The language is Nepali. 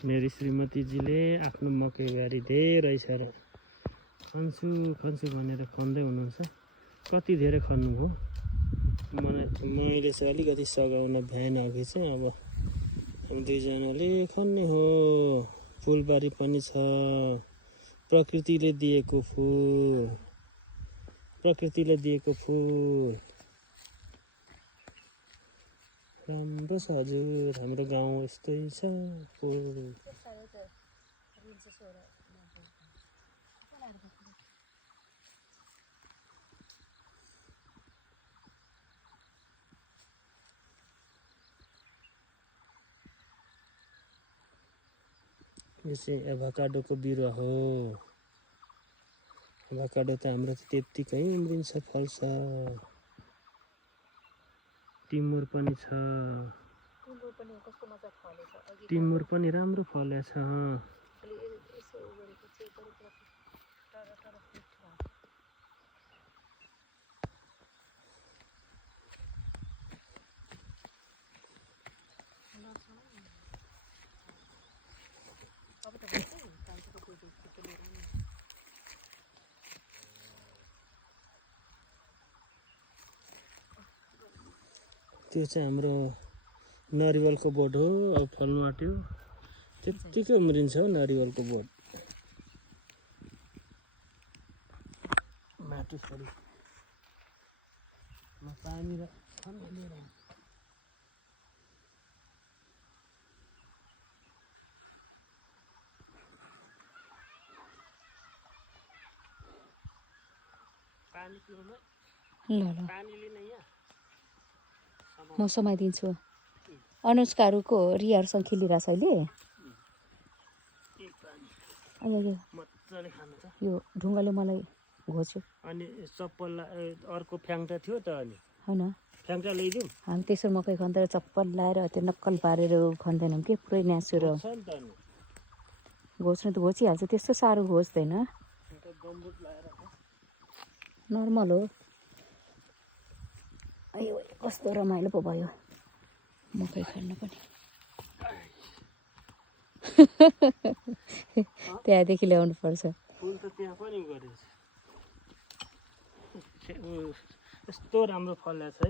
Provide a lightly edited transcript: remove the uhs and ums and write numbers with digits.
मेरी श्रीमतीजीले आफ्नो मकैबारी धेरै छ र खन्छु भनेर खन्दै हुनुहुन्छ। कति धेरै खन्नुभयो? मैले चाहिँ अलिकति सघाउन भ्याएन अघि चाहिँ। अब हामी दुईजनाले खन्ने हो। फुलबारी पनि छ, प्रकृतिले दिएको फुल, प्रकृतिले दिएको फुल राम्रो छ हजुर। हाम्रो गाउँ यस्तै छ फुल। यो चाहिँ एभाकाडोको बिरुवा हो। एभाकाडो त हाम्रो त्यत्तिकै उम्रिन्छ, फल्छ। टिमुर पनि छ। टिमुर पनि राम्रो फलेछ। त्यो चाहिँ हाम्रो नरिवलको बोट हो। अब फल्नु आँट्यो। त्यत्तिकै उम्रिन्छ हो नरिवलको बोट। माटो छोडी म पानी र खाना लिएर आउँछु। पानी पिउनु? ल ल म समाइदिन्छु। अनुष्काहरूको रियाहरूसँग खेलिरहेछ अहिले। मजाले खानु त। यो ढुङ्गाले मलाई घोच्यो। अनि चप्पललाई अर्को फ्याङ्टा थियो त अनि होइन फ्याङ्टा ल्याइदिउँ। हामी त्यसो मकै खन्दा चप्पल लाएर त्यो नक्कल पारेर खन्दैनौँ कि पुरै न्यासेर घोच्नु त घोचिहाल्छ। त्यस्तो साह्रो घोच्दैन, नर्मल हो। अयो कस्तो रमाइलो पो भयो मकै खन्नु पनि। त्यहाँदेखि ल्याउनु पर्छ। फुल त त्यहाँ पनि गरेछ। यस्तो राम्रो फलेछ है।